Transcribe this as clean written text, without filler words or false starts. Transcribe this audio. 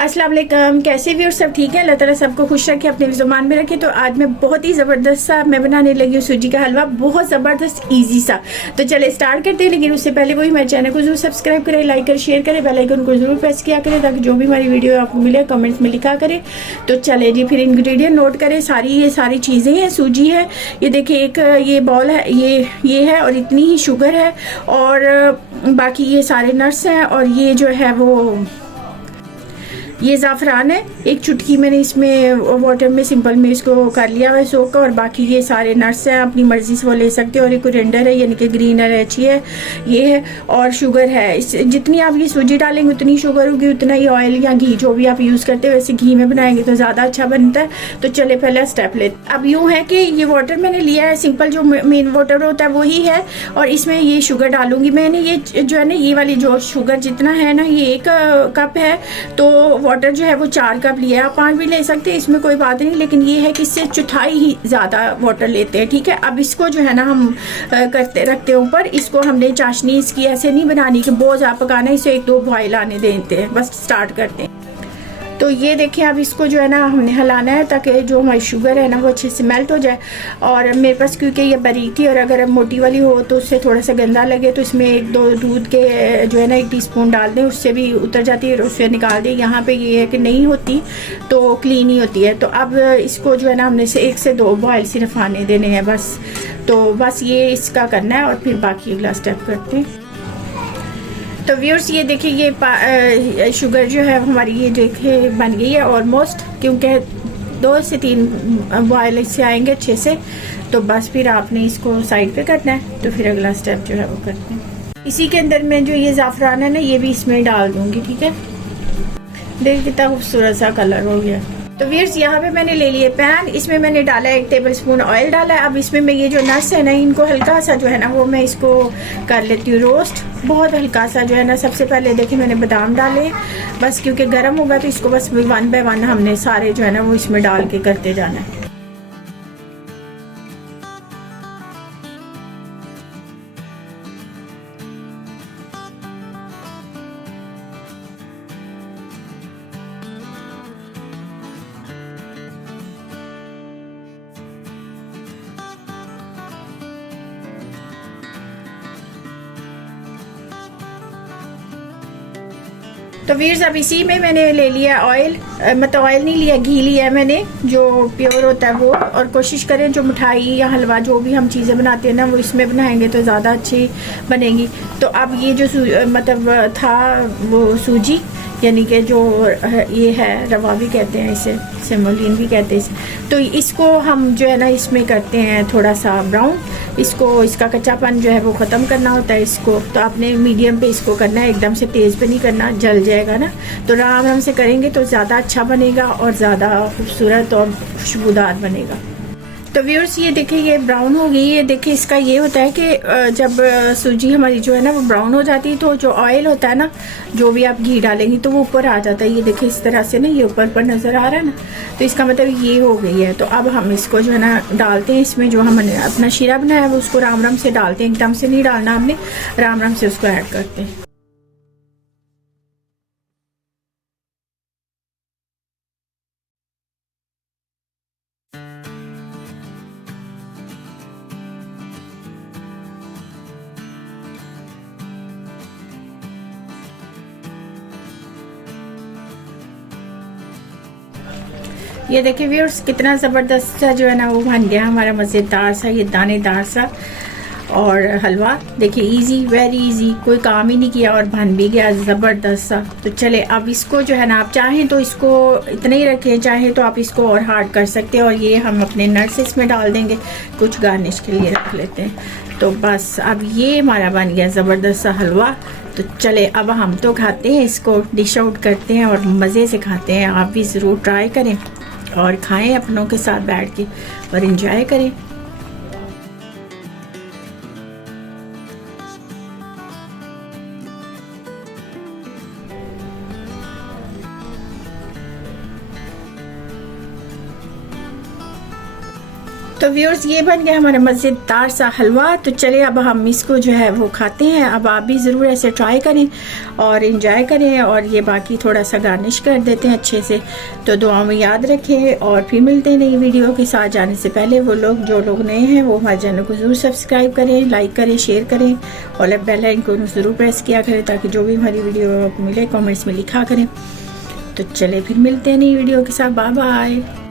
अस्सलाम वालेकुम, कैसे भी और सब ठीक है। अल्लाह ताला सबको खुश रखे, अपने ज़ुबान में रखे। तो आज मैं बहुत ही ज़बरदस्त सा मैं बनाने लगी हूँ सूजी का हलवा, बहुत ज़बरदस्त इजी सा। तो चले स्टार्ट करते हैं, लेकिन उससे पहले वही मेरे चैनल को जरूर सब्सक्राइब करें, लाइक करें, शेयर करें, बेल आइकन को जरूर प्रेस किया करें ताकि जो भी हमारी वीडियो आपको मिले कमेंट्स में लिखा करें। तो चले जी, फिर इंग्रेडिएंट नोट करें। ये सारी चीज़ें हैं। सूजी है, ये देखिए, एक ये बॉल है, ये है, और इतनी ही शुगर है, और बाकी ये सारे नट्स हैं, और ये जो है वो ये ज़ाफ़रान है। एक चुटकी मैंने इसमें वाटर में सिंपल में इसको कर लिया है सोख, और बाकी ये सारे नट्स हैं, अपनी मर्ज़ी से वो ले सकते हो। और एक कोरिएंडर है, यानी कि ग्रीन इलायची है, ये है, और शुगर है। इस जितनी आप ये सूजी डालेंगे उतनी शुगर होगी, उतना ही ऑयल या घी जो भी आप यूज़ करते हो। वैसे घी में बनाएंगे तो ज़्यादा अच्छा बनता है। तो चले पहला स्टेप लेते। अब यूँ है कि ये वाटर मैंने लिया है, सिंपल जो मेन वाटर होता है वही है, और इसमें ये शुगर डालूंगी। मैंने ये जो है ना, ये वाली जो शुगर जितना है ना, ये 1 कप है, तो वाटर जो है वो 4 कप लिया है। आप 5 भी ले सकते हैं, इसमें कोई बात नहीं, लेकिन ये है कि इससे चौथाई ही ज़्यादा वाटर लेते हैं, ठीक है। अब इसको जो है ना हम करते रखते हैं ऊपर। इसको हमने चाशनी इसकी ऐसे नहीं बनानी कि बहुत ज़्यादा पकाना, इसे 1-2 बॉयल आने देते हैं, बस स्टार्ट करते हैं। तो ये देखें, अब इसको जो है ना हमने हिलाना है ताकि जो हमारी शुगर है ना वो अच्छे से मेल्ट हो जाए। और मेरे पास क्योंकि ये बारीक थी, और अगर मोटी वाली हो तो उससे थोड़ा सा गंदा लगे, तो इसमें 1-2 दूध के जो है ना 1 टीस्पून डाल दें, उससे भी उतर जाती है, और उससे निकाल दें। यहाँ पे ये है कि नहीं होती तो क्लीन ही होती है। तो अब इसको जो है ना हमने 1 से 2 बॉयल सिर्फ आने देने हैं बस। तो बस ये इसका करना है, और फिर बाकी अगला स्टेप करते हैं। तो व्यूअर्स, ये देखिए, ये शुगर जो है हमारी, ये देखिए बन गई है ऑलमोस्ट, क्योंकि 2 से 3 बॉयल इससे आएंगे अच्छे से। तो बस फिर आपने इसको साइड पे करना है। तो फिर अगला स्टेप जो है वो करते हैं। इसी के अंदर मैं जो ये ज़ाफ़रान है ना, ये भी इसमें डाल दूंगी, ठीक है। देखिए कितना खूबसूरत सा कलर हो गया। तो व्यूअर्स, यहाँ पे मैंने ले लिए पैन, इसमें मैंने डाला है 1 टेबलस्पून ऑयल डाला है। अब इसमें मैं ये जो नट्स है ना, इनको हल्का सा जो है ना वो मैं इसको कर लेती हूँ रोस्ट, बहुत हल्का सा जो है ना। सबसे पहले देखिए मैंने बादाम डाले, बस क्योंकि गर्म होगा तो इसको बस 1 बाय 1 हमने सारे जो है ना वो इसमें डाल के करते जाना है। तो वीर्स, अब इसी में मैंने ले लिया ऑयल, मतलब ऑयल नहीं लिया, घी लिया है मैंने, जो प्योर होता है वो। और कोशिश करें जो मिठाई या हलवा जो भी हम चीज़ें बनाते हैं ना, वो इसमें बनाएंगे तो ज़्यादा अच्छी बनेगी। तो अब ये जो मतलब था वो सूजी, यानी कि जो ये है रवा भी कहते हैं इसे, सेमोलिन भी कहते हैं इसे। तो इसको हम जो है ना इसमें करते हैं थोड़ा सा ब्राउन। इसको, इसका कच्चापन जो है वो ख़त्म करना होता है इसको। तो आपने मीडियम पे इसको करना है, एकदम से तेज़ पे नहीं करना, जल जाएगा ना। तो आराम से करेंगे तो ज़्यादा अच्छा बनेगा, और ज़्यादा खूबसूरत और खुशबूदार बनेगा। तो व्यूअर्स, ये देखिए ये ब्राउन हो गई। ये देखिए, इसका ये होता है कि जब सूजी हमारी जो है ना वो ब्राउन हो जाती है, तो जो ऑयल होता है ना, जो भी आप घी डालेंगी तो वो ऊपर आ जाता है। ये देखिए इस तरह से ना, ये ऊपर पर नज़र आ रहा है ना, तो इसका मतलब ये हो गई है। तो अब हम इसको जो है ना डालते हैं इसमें, जो हमने अपना शीरा बनाया है उसको राम राम से डालते हैं, एकदम से नहीं डालना हमने, राम राम से उसको ऐड करते हैं। ये देखिए व्यूअर्स, कितना ज़बरदस्त सा जो है ना वो बन गया हमारा मज़ेदार सा ये दानेदार सा और हलवा। देखिए इजी, वेरी इजी, कोई काम ही नहीं किया और बन भी गया ज़बरदस्त सा। तो चले अब इसको जो है ना, आप चाहें तो इसको इतने ही रखें, चाहें तो आप इसको और हार्ड कर सकते हैं। और ये हम अपने नट्स इसमें डाल देंगे, कुछ गार्निश के लिए रख लेते हैं। तो बस अब ये हमारा बन गया ज़बरदस्त सा हलवा। तो चले अब हम तो खाते हैं, इसको डिश आउट करते हैं और मज़े से खाते हैं। आप भी ज़रूर ट्राई करें और खाएं अपनों के साथ बैठ के, और एंजॉय करें। तो व्यूअर्स ये बन गया हमारा मज़ेदार सा हलवा। तो चलिए अब हम इसको जो है वो खाते हैं। अब आप भी ज़रूर ऐसे ट्राई करें और इंजॉय करें, और ये बाकी थोड़ा सा गार्निश कर देते हैं अच्छे से। तो दुआ में याद रखें, और फिर मिलते हैं नई वीडियो के साथ। जाने से पहले वो लोग जो लोग नए हैं वो हमारे चैनल को ज़रूर सब्सक्राइब करें, लाइक करें, शेयर करें, और बेल आइकन को ज़रूर प्रेस किया करें ताकि जो भी हमारी वीडियो मिले कॉमेंट्स में लिखा करें। तो चले फिर मिलते हैं नई वीडियो के साथ। Bye bye.